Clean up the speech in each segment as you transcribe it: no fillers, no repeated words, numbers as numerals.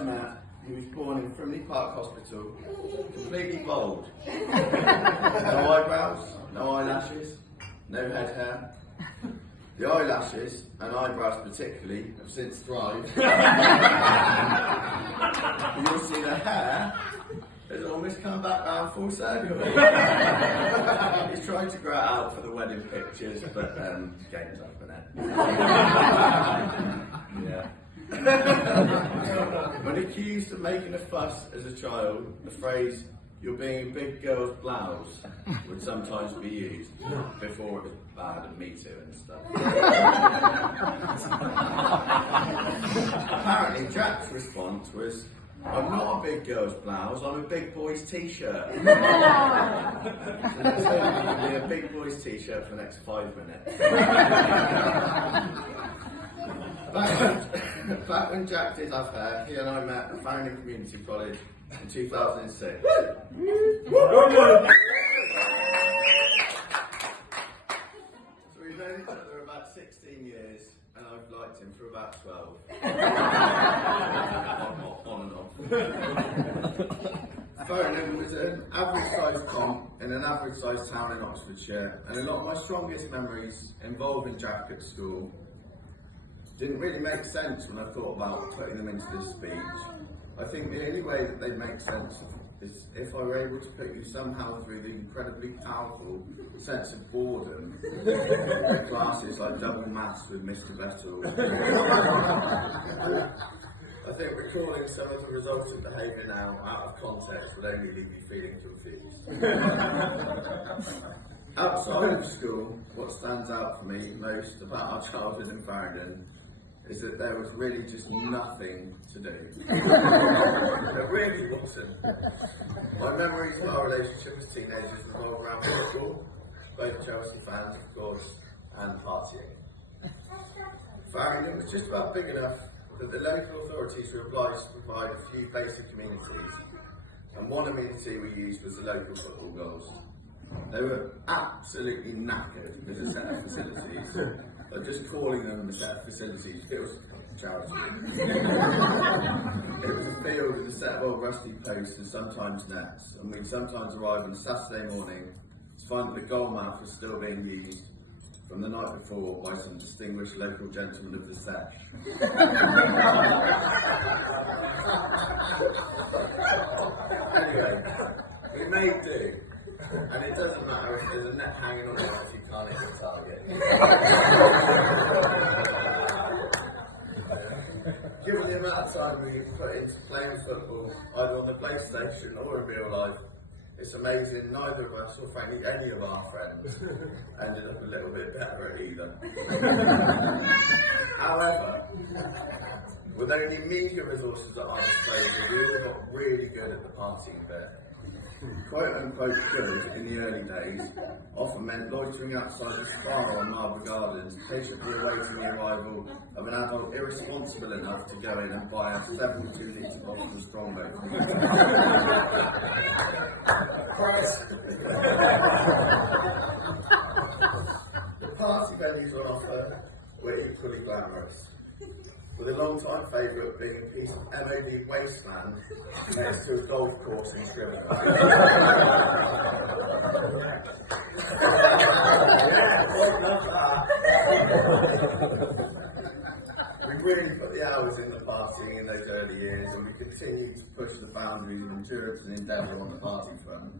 I met, he was born in Frimley Park Hospital, completely bald. No eyebrows, no eyelashes, no head hair. The eyelashes, and eyebrows particularly, have since thrived. You'll see the hair has almost come back round full circle. He's trying to grow it out for the wedding pictures, but game's up in it. Yeah. When accused of making a fuss as a child, the phrase, "you're being a big girl's blouse," would sometimes be used, before it was bad and Me Too and stuff. Apparently Jack's response was, "I'm not a big girl's blouse, I'm a big boy's t-shirt." So that's going to be a big boy's t-shirt for the next 5 minutes. Back when Jack did have hair, he and I met at Farringdon Community College in 2006. So we've known each other about 16 years, and I've liked him for about 12. On and off. Farringdon was an average-sized comp in an average-sized town in Oxfordshire, and a lot of my strongest memories involving Jack at school didn't really make sense when I thought about putting them into this speech. I think the only way that they'd make sense is if I were able to put you somehow through the incredibly powerful sense of boredom that classes like double maths with Mr. Vettel. I think recalling some of the resultant behaviour now out of context would only leave you feeling confused. Outside of school, what stands out for me most about our childhood in Farringdon is that there was really just nothing to do. There really wasn't. My memories of our relationship as teenagers revolve around football, both Chelsea fans of course, and partying. Farringdon was just about big enough that the local authorities were obliged to provide a few basic amenities, and one amenity we used was the local football goals. They were absolutely knackered as a set of facilities. Just calling them a set of facilities, it was charity. It was a field with a set of old rusty posts and sometimes nets, and we'd sometimes arrive on a Saturday morning to find that the goal mouth was still being used from the night before by some distinguished local gentlemen of the set. Anyway, we made do. And it doesn't matter if there's a net hanging on it if you can't hit the target. Given the amount of time we put into playing football, either on the PlayStation or in real life, it's amazing neither of us, or frankly any of our friends, ended up a little bit better at either. However, with only meagre resources at our disposal, we all got really good at the partying bit. Quote unquote good in the early days often meant loitering outside the spa on Marlborough Gardens, patiently awaiting the arrival of an adult irresponsible enough to go in and buy a 72-litre bottle of Strongbow. The party venues on offer were equally glamorous, with a long-time favourite being a piece of MOD wasteland next to a golf course in Scrivener. We really put the hours in the partying in those early years, and we continued to push the boundaries of endurance and endeavour on the party front.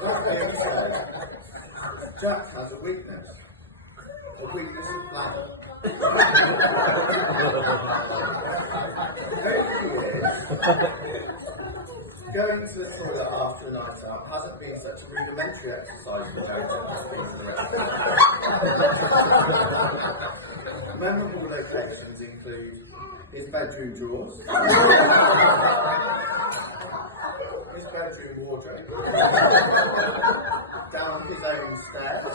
That being said, Jack has a weakness. A weakness of bladder. Going to the toilet after a night out hasn't been such a rudimentary exercise compared to the rest of the Memorable locations include his bedroom drawers, his bedroom wardrobe, down his own stairs,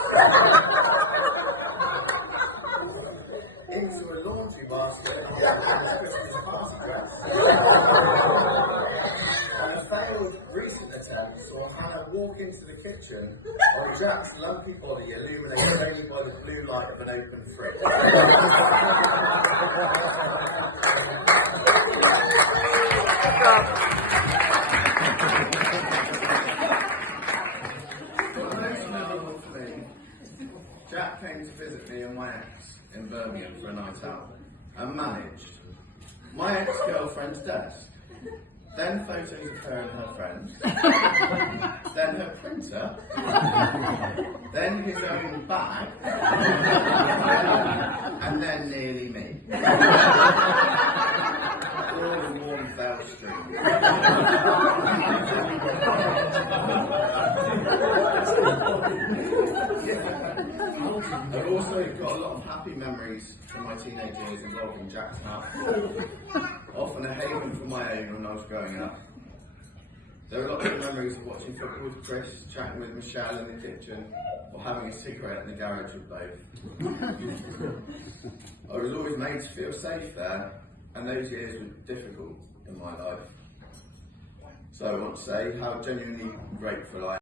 into a laundry basket on his Christmas party dress, and a failed recent attempt saw Hannah walk into the kitchen on Jack's lumpy body illuminated only by the blue light of an open fridge. But most memorable for me, Jack came to visit me and my ex in Birmingham for a night out and managed my ex-girlfriend's desk, then photos of her and her friends, then her printer, then his own bag, and then nearly me. All in one fell stream. I've also got a lot of happy memories from my teenage years involving Jack's house. Often a haven for my own when I was growing up. There are lots of memories of watching football with Chris, chatting with Michelle in the kitchen, or having a cigarette in the garage with both. I was always made to feel safe there, and those years were difficult in my life. So I want to say how genuinely grateful I am.